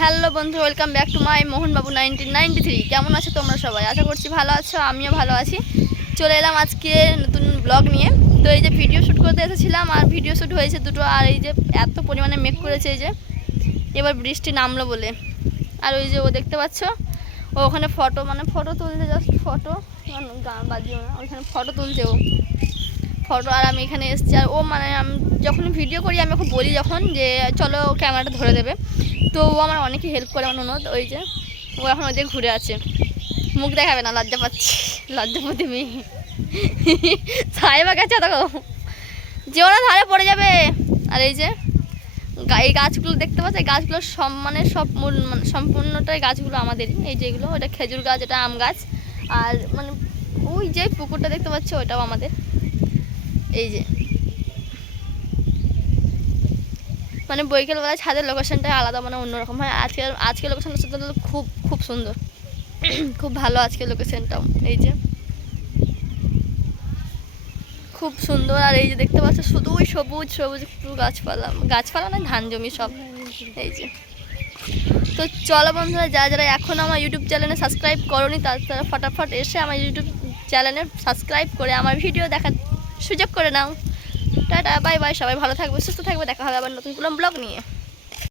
Hello বন্ধু, welcome back to my মোহনবাবু 1993। কেমন আছো তোমরা সবাই? আশা করছি ভালো আছো, আমিও ভালো আছি। চলে এলাম আজকে নতুন ব্লগ নিয়ে। তো এই যে ভিডিও শ্যুট করতে এসেছিলাম, আর ভিডিও শ্যুট হয়েছে দুটো। আর এই যে এত পরিমাণে মেঘ করেছে, এই যে এবার বৃষ্টি নামলো বলে। আর ওই যে ও দেখতে পাচ্ছ, ও ওখানে ফটো তুলছে, জাস্ট ফটো, গান বাজিও না, ওইখানে ফটো তুলছে ও ফটো। আর আমি এখানে এসেছি, আর ও আমি যখন ভিডিও করি আমি ওকে বলি যখন যে চলো ক্যামেরাটা ধরে দেবে, তো ও আমার অনেকে হেল্প করে, আমার ননদ। ওই যে ও এখন ওই যে ঘুরে আছে, মুখ দেখাবে না, লজ্জা পাচ্ছি, লজ্জাপতি মেয়ে। সাহেবা গেছে, দেখো যেও না, ধারে পড়ে যাবে। আর এই যে এই গাছগুলো দেখতে পাচ্ছ, এই গাছগুলো সম্পূর্ণটাই গাছগুলো আমাদেরই। এই যেগুলো, ওটা খেজুর গাছ, এটা আম গাছ। আর ওই যে পুকুরটা দেখতে পাচ্ছ, ওটাও আমাদের। এই যে বৈকালবেলা ছাদের লোকেশনটা আলাদা, অন্যরকম হয়। আজকে লোকেশনটা খুব খুব সুন্দর, খুব ভালো আজকে লোকেশনটাও। এই যে খুব সুন্দর। আর এই যে দেখতে পাচ্ছ, শুধু ওই সবুজ সবুজ গাছপালা না, ধান জমি সব। এই যে, তো চলো বন্ধুরা, যারা এখন আমার ইউটিউব চ্যানেলে সাবস্ক্রাইব করোনি, তারা ফটাফট এসে আমার ইউটিউব চ্যানেলে সাবস্ক্রাইব করে আমার ভিডিও দেখার সুযোগ করে নাও। টাটা, বাই বাই, সবাই ভালো থাকবে, সুস্থ থাকবে। দেখা হবে আবার নতুন কোনো ব্লগ নিয়ে।